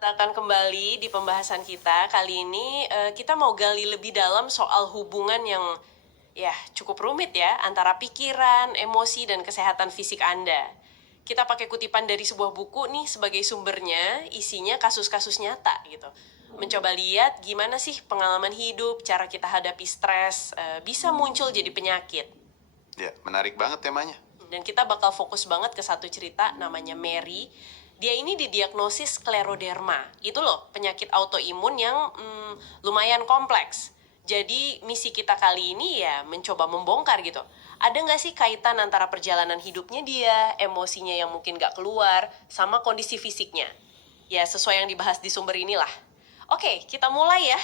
Kita akan kembali di pembahasan kita. Kali ini kita mau gali lebih dalam soal hubungan yang ya cukup rumit ya antara pikiran, emosi, dan kesehatan fisik Anda. Kita pakai kutipan dari sebuah buku nih sebagai sumbernya, isinya kasus-kasus nyata gitu. Mencoba lihat gimana sih pengalaman hidup, cara kita hadapi stres, bisa muncul jadi penyakit. Ya, menarik banget temanya. Dan kita bakal fokus banget ke satu cerita namanya Mary. Dia ini didiagnosis skleroderma. Itu loh, penyakit autoimun yang lumayan kompleks. Jadi misi kita kali ini ya mencoba membongkar gitu. Ada nggak sih kaitan antara perjalanan hidupnya dia, emosinya yang mungkin nggak keluar, sama kondisi fisiknya? Ya sesuai yang dibahas di sumber inilah. Oke, kita mulai ya.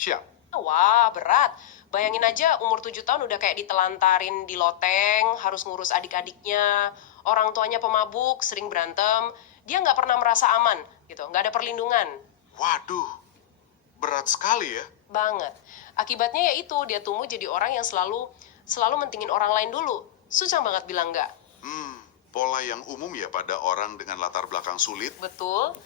Siap. Wah, berat. Bayangin aja umur 7 tahun udah kayak ditelantarin di loteng, harus ngurus adik-adiknya, orang tuanya pemabuk, sering berantem. Dia nggak pernah merasa aman, gitu. Nggak ada perlindungan. Waduh, berat sekali ya. Banget. Akibatnya ya itu, dia tumbuh jadi orang yang selalu mentingin orang lain dulu. Susah banget bilang nggak. Pola yang umum ya pada orang dengan latar belakang sulit. Betul.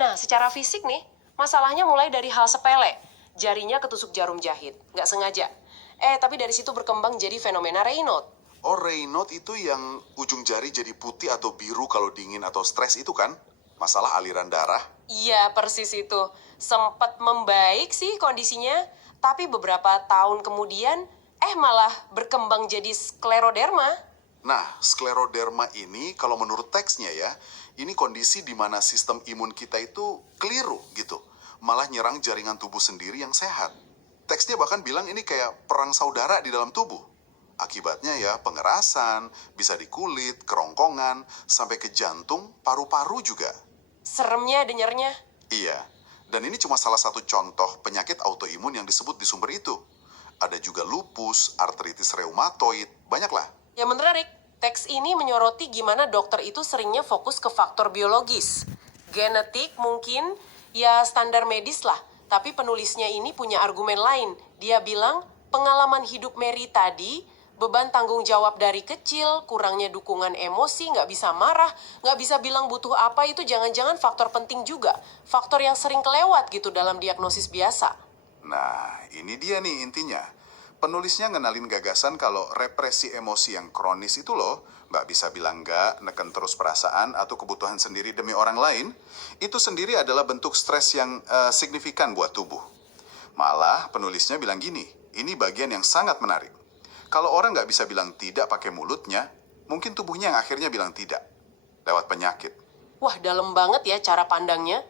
Nah, secara fisik nih, masalahnya mulai dari hal sepele. Jarinya ketusuk jarum jahit, nggak sengaja. Tapi dari situ berkembang jadi fenomena Raynaud. Oh, Raynaud itu yang ujung jari jadi putih atau biru kalau dingin atau stres itu kan? Masalah aliran darah. Iya, persis itu. Sempat membaik sih kondisinya, tapi beberapa tahun kemudian, malah berkembang jadi skleroderma. Nah, skleroderma ini kalau menurut teksnya ya, ini kondisi di mana sistem imun kita itu keliru gitu. Malah nyerang jaringan tubuh sendiri yang sehat. Teksnya bahkan bilang ini kayak perang saudara di dalam tubuh. Akibatnya ya pengerasan, bisa di kulit, kerongkongan, sampai ke jantung, paru-paru juga. Seremnya dengernya. Iya, dan ini cuma salah satu contoh penyakit autoimun yang disebut di sumber itu. Ada juga lupus, artritis reumatoid, banyaklah. Yang menarik, teks ini menyoroti gimana dokter itu seringnya fokus ke faktor biologis. Genetik mungkin, ya standar medis lah. Tapi penulisnya ini punya argumen lain. Dia bilang, pengalaman hidup Mary tadi, beban tanggung jawab dari kecil, kurangnya dukungan emosi, nggak bisa marah, nggak bisa bilang butuh apa, itu jangan-jangan faktor penting juga. Faktor yang sering kelewat gitu dalam diagnosis biasa. Nah, ini dia nih intinya. Penulisnya ngenalin gagasan kalau represi emosi yang kronis itu loh, nggak bisa bilang nggak, neken terus perasaan atau kebutuhan sendiri demi orang lain, itu sendiri adalah bentuk stres yang signifikan buat tubuh. Malah penulisnya bilang gini, ini bagian yang sangat menarik. Kalau orang nggak bisa bilang tidak pakai mulutnya, mungkin tubuhnya yang akhirnya bilang tidak, lewat penyakit. Wah, dalam banget ya cara pandangnya.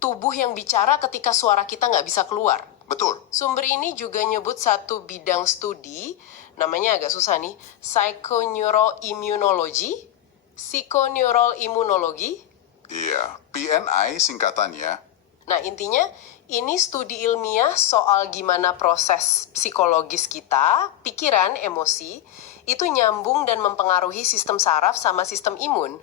Tubuh yang bicara ketika suara kita nggak bisa keluar. Betul. Sumber ini juga nyebut satu bidang studi, namanya agak susah nih, psychoneuroimmunology, psychoneuroimmunology. Iya, PNI singkatannya. Nah, intinya ini studi ilmiah soal gimana proses psikologis kita, pikiran, emosi, itu nyambung dan mempengaruhi sistem saraf sama sistem imun.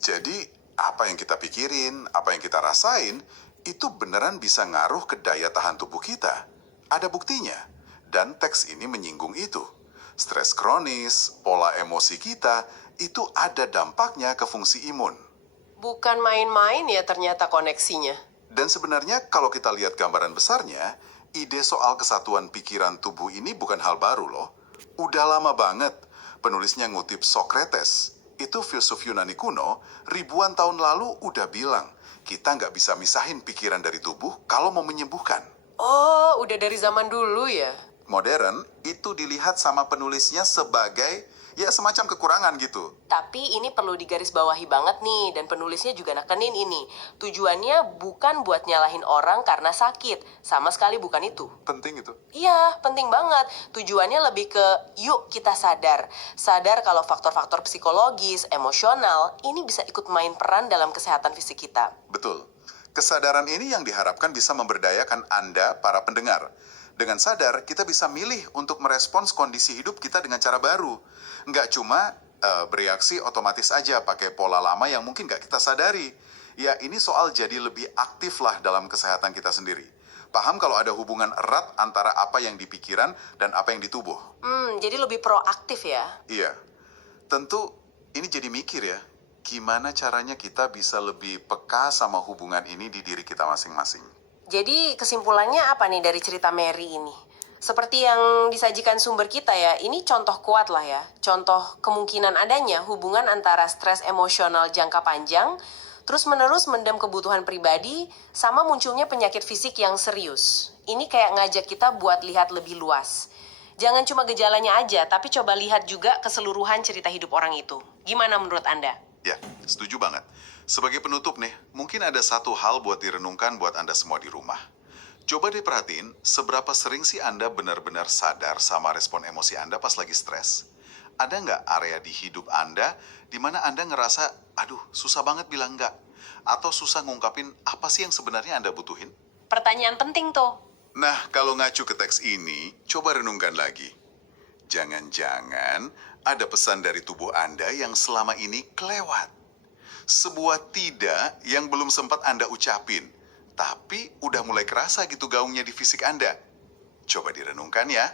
Jadi, apa yang kita pikirin, apa yang kita rasain, itu beneran bisa ngaruh ke daya tahan tubuh kita. Ada buktinya. Dan teks ini menyinggung itu. Stres kronis, pola emosi kita, itu ada dampaknya ke fungsi imun. Bukan main-main ya ternyata koneksinya. Dan sebenarnya kalau kita lihat gambaran besarnya, ide soal kesatuan pikiran tubuh ini bukan hal baru loh. Udah lama banget. Penulisnya ngutip Socrates. Itu filsuf Yunani kuno, ribuan tahun lalu udah bilang, kita nggak bisa misahin pikiran dari tubuh kalau mau menyembuhkan. Oh, udah dari zaman dulu ya? Modern, itu dilihat sama penulisnya sebagai, ya semacam kekurangan gitu. Tapi ini perlu digarisbawahi banget nih, dan penulisnya juga nekenin ini. Tujuannya bukan buat nyalahin orang karena sakit. Sama sekali bukan itu. Penting itu. Iya, penting banget. Tujuannya lebih ke, yuk kita sadar. Sadar kalau faktor-faktor psikologis, emosional, ini bisa ikut main peran dalam kesehatan fisik kita. Betul. Kesadaran ini yang diharapkan bisa memberdayakan Anda, para pendengar. Dengan sadar, kita bisa milih untuk merespons kondisi hidup kita dengan cara baru. Nggak cuma bereaksi otomatis aja pakai pola lama yang mungkin nggak kita sadari. Ya, ini soal jadi lebih aktif lah dalam kesehatan kita sendiri. Paham kalau ada hubungan erat antara apa yang di pikiran dan apa yang di tubuh. Jadi lebih proaktif ya? Iya. Tentu ini jadi mikir ya. gimana caranya kita bisa lebih peka sama hubungan ini di diri kita masing-masing. Jadi kesimpulannya apa nih dari cerita Mary ini? Seperti yang disajikan sumber kita ya, ini contoh kuat lah ya. Contoh kemungkinan adanya hubungan antara stres emosional jangka panjang, terus-menerus mendam kebutuhan pribadi, sama munculnya penyakit fisik yang serius. Ini kayak ngajak kita buat lihat lebih luas. Jangan cuma gejalanya aja, tapi coba lihat juga keseluruhan cerita hidup orang itu. Gimana menurut Anda? Ya, setuju banget. Sebagai penutup nih, mungkin ada satu hal buat direnungkan buat Anda semua di rumah. Coba deh perhatiin, seberapa sering sih Anda benar-benar sadar sama respon emosi Anda pas lagi stres? Ada nggak area di hidup Anda di mana Anda ngerasa, aduh susah banget bilang nggak? Atau susah ngungkapin apa sih yang sebenarnya Anda butuhin? Pertanyaan penting tuh. Nah, kalau ngacu ke teks ini, coba renungkan lagi. Jangan-jangan ada pesan dari tubuh Anda yang selama ini kelewat. Sebuah tidak yang belum sempat Anda ucapin, tapi udah mulai kerasa gitu gaungnya di fisik Anda. Coba direnungkan ya.